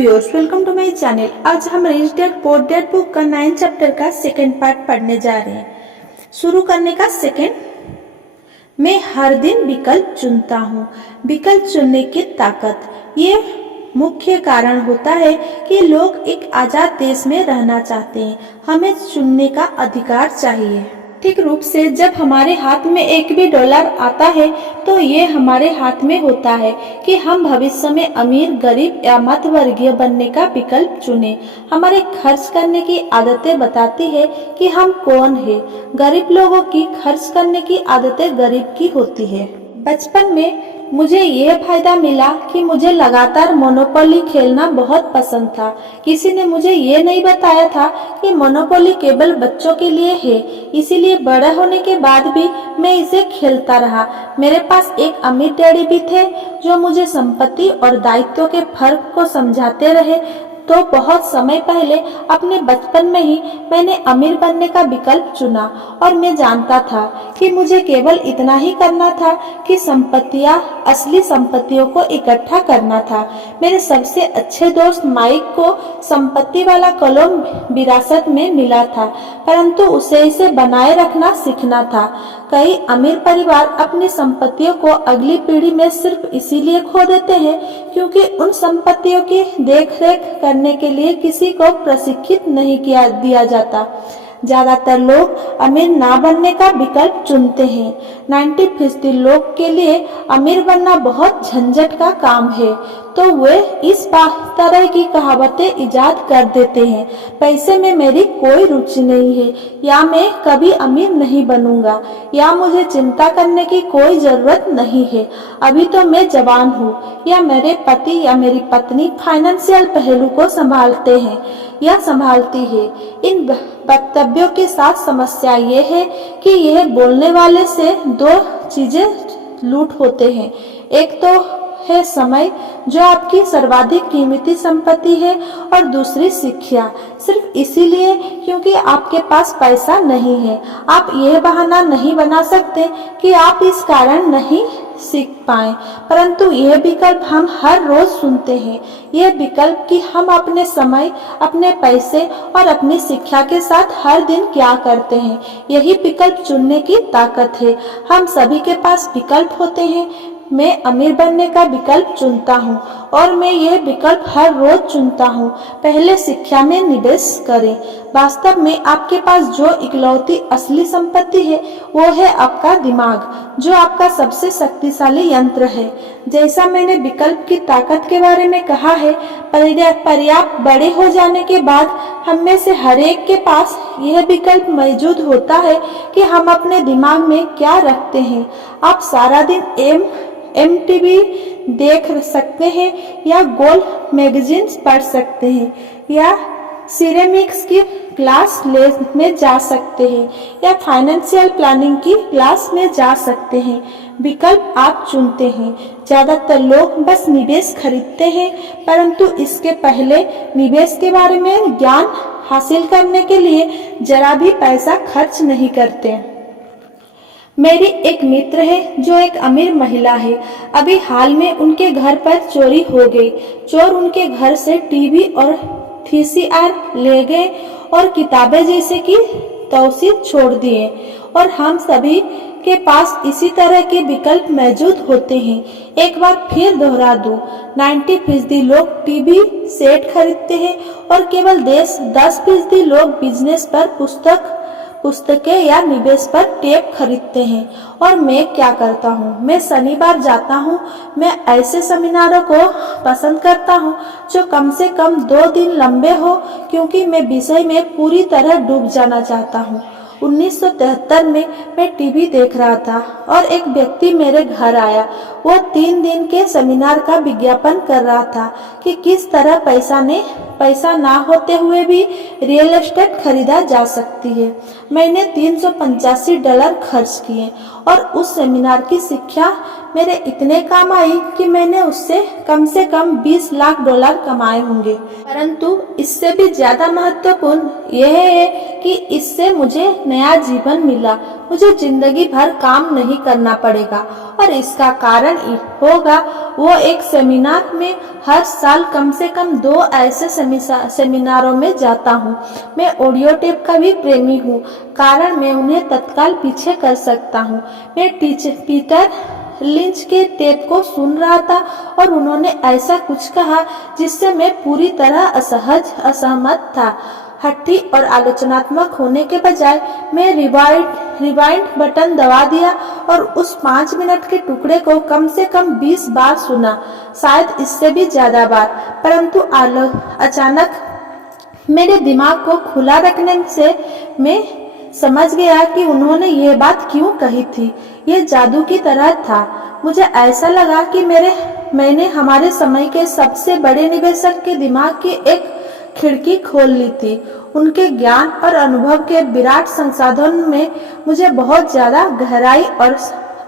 Viewers, welcome to my channel. आज हम rich dad poor dad book का 9 chapter का सेकंड पार्ट पढ़ने जा रहे हैं। शुरू करने का सेकंड, मैं हर दिन विकल्प चुनता हूँ। विकल्प चुनने की ताकत, ये मुख्य कारण होता है कि लोग एक आजाद देश में रहना चाहते हैं। हमें चुनने का अधिकार चाहिए। ठीक रूप से जब हमारे हाथ में एक भी डॉलर आता है तो ये हमारे हाथ में होता है कि हम भविष्य में अमीर, गरीब या मध्यवर्गीय बनने का विकल्प चुनें। हमारे खर्च करने की आदतें बताती है कि हम कौन है। गरीब लोगों की खर्च करने की आदतें गरीब की होती है। बचपन में मुझे यह फायदा मिला कि मुझे लगातार मोनोपोली खेलना बहुत पसंद था। किसी ने मुझे ये नहीं बताया था कि मोनोपोली केवल बच्चों के लिए है, इसीलिए बड़ा होने के बाद भी मैं इसे खेलता रहा। मेरे पास एक अमीर डैडी भी थे जो मुझे संपत्ति और दायित्व के फर्क को समझाते रहे। तो बहुत समय पहले अपने बचपन में ही मैंने अमीर बनने का विकल्प चुना और मैं जानता था कि मुझे केवल इतना ही करना था कि संपत्तियां, असली संपत्तियों को इकट्ठा करना था। मेरे सबसे अच्छे दोस्त माइक को संपत्ति वाला कलम विरासत में मिला था, परंतु उसे इसे बनाए रखना सीखना था। कई अमीर परिवार अपनी संपत्तियों को अगली पीढ़ी में सिर्फ इसीलिए खो देते हैं क्योंकि उन संपत्तियों की देखरेख करने के लिए किसी को प्रशिक्षित नहीं दिया जाता। ज्यादातर लोग अमीर ना बनने का विकल्प चुनते हैं। 90% लोग के लिए अमीर बनना बहुत झंझट का काम है, तो वे इस तरह की कहावतें इजाद कर देते हैं। पैसे में मेरी कोई रुचि नहीं है, या मैं कभी अमीर नहीं बनूंगा, या मुझे चिंता करने की कोई जरूरत नहीं है। अभी तो मैं जवान हूँ, या मेरे पति या मेरी पत्नी फाइनेंशियल पहलू को संभालते हैं या संभालती है। इन वक्तव्यों के साथ समस्या ये है कि यह बोलने वाले से दो चीजें लूट होते हैं। एक तो है समय, जो आपकी सर्वाधिक कीमती संपत्ति है, और दूसरी शिक्षा, सिर्फ इसीलिए क्योंकि आपके पास पैसा नहीं है। आप यह बहाना नहीं बना सकते कि आप इस कारण नहीं सीख पाए, परंतु यह विकल्प हम हर रोज सुनते हैं। यह विकल्प कि हम अपने समय, अपने पैसे और अपनी शिक्षा के साथ हर दिन क्या करते हैं, यही विकल्प चुनने की ताकत है। हम सभी के पास विकल्प होते हैं। मैं अमीर बनने का विकल्प चुनता हूँ और मैं यह विकल्प हर रोज चुनता हूँ। पहले शिक्षा में निवेश करें। वास्तव में आपके पास जो इकलौती असली संपत्ति है वो है आपका दिमाग, जो आपका सबसे शक्तिशाली यंत्र है। जैसा मैंने विकल्प की ताकत के बारे में कहा है, पर्याप्त बड़े हो जाने के बाद हम में से हर एक के पास यह विकल्प मौजूद होता है कि हम अपने दिमाग में क्या रखते हैं। आप सारा दिन MTV देख सकते हैं, या गोल्फ मैगजीन्स पढ़ सकते हैं, या सिरेमिक्स की क्लास में जा सकते हैं, या फाइनेंशियल प्लानिंग की क्लास में जा सकते हैं। विकल्प आप चुनते हैं। ज्यादातर लोग बस निवेश खरीदते हैं, परंतु इसके पहले निवेश के बारे में ज्ञान हासिल करने के लिए जरा भी पैसा खर्च नहीं करते। मेरी एक मित्र है जो एक अमीर महिला है। अभी हाल में उनके घर पर चोरी हो गई। चोर उनके घर से टीवी और VCR ले गए और किताबें जैसे कि तौसीफ छोड़ दिए। और हम सभी के पास इसी तरह के विकल्प मौजूद होते हैं। एक बार फिर दोहरा दूं, 90% लोग टीवी सेट खरीदते हैं और केवल 10% लोग बिजनेस पर पुस्तकें या निवेश पर टेप खरीदते हैं। और मैं क्या करता हूँ? मैं शनिवार जाता हूँ। मैं ऐसे सेमिनारों को पसंद करता हूँ जो कम से कम 2 दिन लंबे हो, क्योंकि मैं विषय में पूरी तरह डूब जाना चाहता हूँ। 1973 में मैं टीवी देख रहा था और एक व्यक्ति मेरे घर आया। वो 3 दिन के सेमिनार का विज्ञापन कर रहा था कि किस तरह पैसा ना होते हुए भी रियल एस्टेट खरीदा जा सकती है। मैंने $385 खर्च किए और उस सेमिनार की शिक्षा मेरे इतने काम आई कि मैंने उससे कम से कम 20 लाख डॉलर कमाए होंगे। परंतु इससे भी ज्यादा महत्वपूर्ण यह है कि इससे मुझे नया जीवन मिला। मुझे जिंदगी भर काम नहीं करना पड़ेगा और इसका कारण होगा वो एक सेमिनार में हर साल कम से कम 2 ऐसे सेमिनारों में जाता हूँ। मैं ऑडियो टेप का भी प्रेमी हूँ, कारण मैं उन्हें तत्काल पीछे कर सकता हूँ। मैं पीटर लिंच के टेप को सुन रहा था और उन्होंने ऐसा कुछ कहा जिससे मैं पूरी तरह असहमत था। हट्टी और आलोचनात्मक होने के बजाय मैं रिवाइंड बटन दबा दिया और उस 5 मिनट के टुकड़े को कम से कम 20 बार सुना, शायद इससे भी ज्यादा बार। परंतु अचानक मेरे दिमाग को खुला रखने से मैं समझ गया कि उन्होंने ये बात क्यों कही थी। ये जादू की तरह था। मुझे ऐसा लगा कि मैंने हमारे समय के सबसे बड़े निवेशक के दिमाग की एक खिड़की खोल ली थी। उनके ज्ञान और अनुभव के विराट संसाधन में मुझे बहुत ज्यादा गहराई और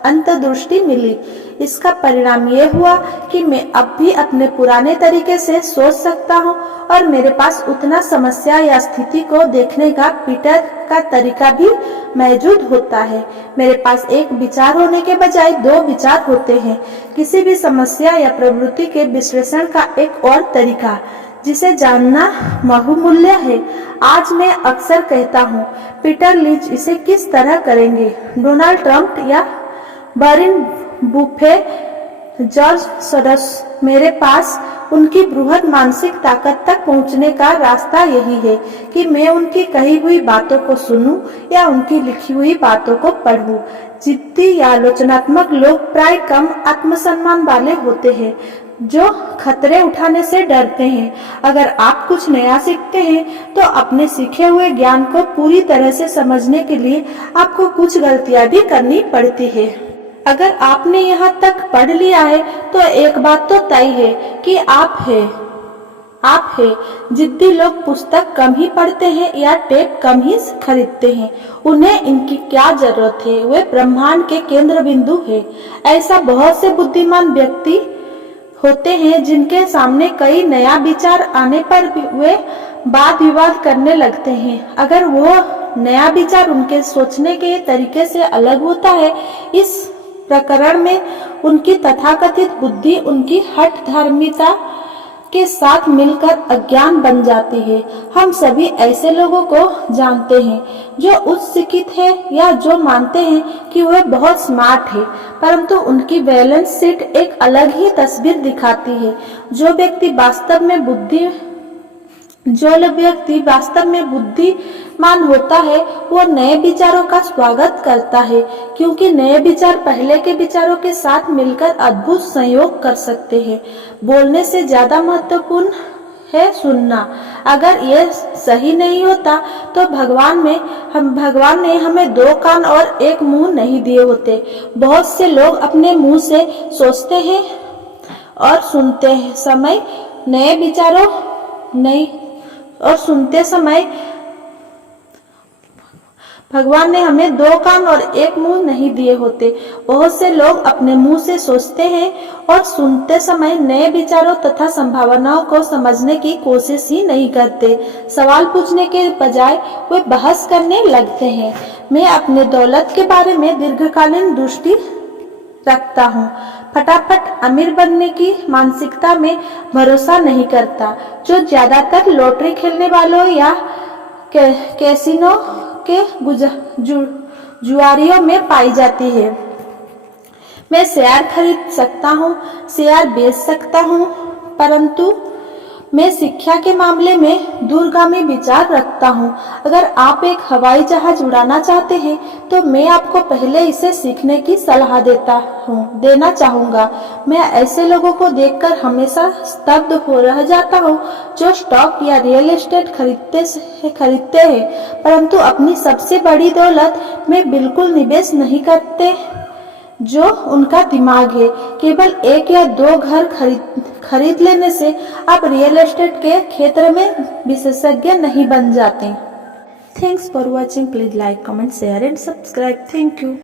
अंतर्दृष्टि मिली। इसका परिणाम ये हुआ कि मैं अब भी अपने पुराने तरीके से सोच सकता हूँ और मेरे पास उतना समस्या या स्थिति को देखने का पीटर का तरीका भी मौजूद होता है। मेरे पास एक विचार होने के बजाय 2 विचार होते हैं। किसी भी समस्या या प्रवृत्ति के विश्लेषण का एक और तरीका जिसे जानना बहुमूल्य है। आज मैं अक्सर कहता हूँ, पीटर लिंच इसे किस तरह करेंगे? डोनाल्ड ट्रंप या वॉरेन बुफे, जॉर्ज सोरोस? मेरे पास उनकी बृहद मानसिक ताकत तक पहुंचने का रास्ता यही है कि मैं उनकी कही हुई बातों को सुनूं या उनकी लिखी हुई बातों को पढ़ूं। जिद्दी या आलोचनात्मक लोग प्राय कम आत्मसम्मान वाले होते हैं, जो खतरे उठाने से डरते हैं। अगर आप कुछ नया सीखते हैं तो अपने सीखे हुए ज्ञान को पूरी तरह से समझने के लिए आपको कुछ गलतियां भी करनी पड़ती है। अगर आपने यहाँ तक पढ़ लिया है तो एक बात तो तय है कि आप है। जिद्दी लोग पुस्तक कम ही पढ़ते हैं या टेप कम ही खरीदते हैं। उन्हें इनकी क्या जरूरत है? वे ब्रह्मांड के केंद्र बिंदु है। ऐसा बहुत से बुद्धिमान व्यक्ति होते हैं जिनके सामने कई नया विचार आने पर वे वाद विवाद करने लगते हैं। अगर वो नया विचार उनके सोचने के तरीके से अलग होता है, इस प्रकरण में उनकी तथाकथित बुद्धि उनकी हठ धर्मिता के साथ मिलकर अज्ञान बन जाती है। हम सभी ऐसे लोगों को जानते हैं जो उच्च शिक्षित है या जो मानते हैं कि वे बहुत स्मार्ट है, परंतु उनकी बैलेंस शीट एक अलग ही तस्वीर दिखाती है। जो व्यक्ति वास्तव में बुद्धिमान होता है वो नए विचारों का स्वागत करता है, क्योंकि नए विचार पहले के विचारों के साथ मिलकर अद्भुत संयोग कर सकते हैं। बोलने से ज्यादा महत्वपूर्ण है सुनना। अगर ये सही नहीं होता तो भगवान ने हमें 2 कान और 1 मुंह नहीं दिए होते। बहुत से लोग अपने मुंह से सोचते हैं और सुनते समय नए विचारों सुनते समय भगवान ने हमें 2 कान और 1 मुंह नहीं दिए होते। बहुत से लोग अपने मुंह से सोचते हैं और सुनते समय नए विचारों तथा संभावनाओं को समझने की कोशिश ही नहीं करते। सवाल पूछने के बजाय वे बहस करने लगते हैं। मैं अपने दौलत के बारे में दीर्घकालीन दृष्टि रखता हूँ। फटाफट अमीर बनने की मानसिकता में भरोसा नहीं करता, जो ज्यादातर लॉटरी खेलने वालों या कैसीनो के जुआरियों में पाई जाती है। मैं शेयर खरीद सकता हूँ, शेयर बेच सकता हूँ, परंतु मैं शिक्षा के मामले में दूरगामी विचार रखता हूँ। अगर आप एक हवाई जहाज उड़ाना चाहते हैं तो मैं आपको पहले इसे सीखने की सलाह देना चाहूँगा। मैं ऐसे लोगों को देखकर हमेशा स्तब्ध हो रह जाता हूँ जो स्टॉक या रियल एस्टेट खरीदते हैं, परंतु अपनी सबसे बड़ी दौलत में बिल्कुल निवेश नहीं करते जो उनका दिमाग है। केवल 1 या 2 घर खरीद लेने से आप रियल एस्टेट के क्षेत्र में विशेषज्ञ नहीं बन जाते। Thanks for watching. Please like, comment, share and subscribe. Thank you.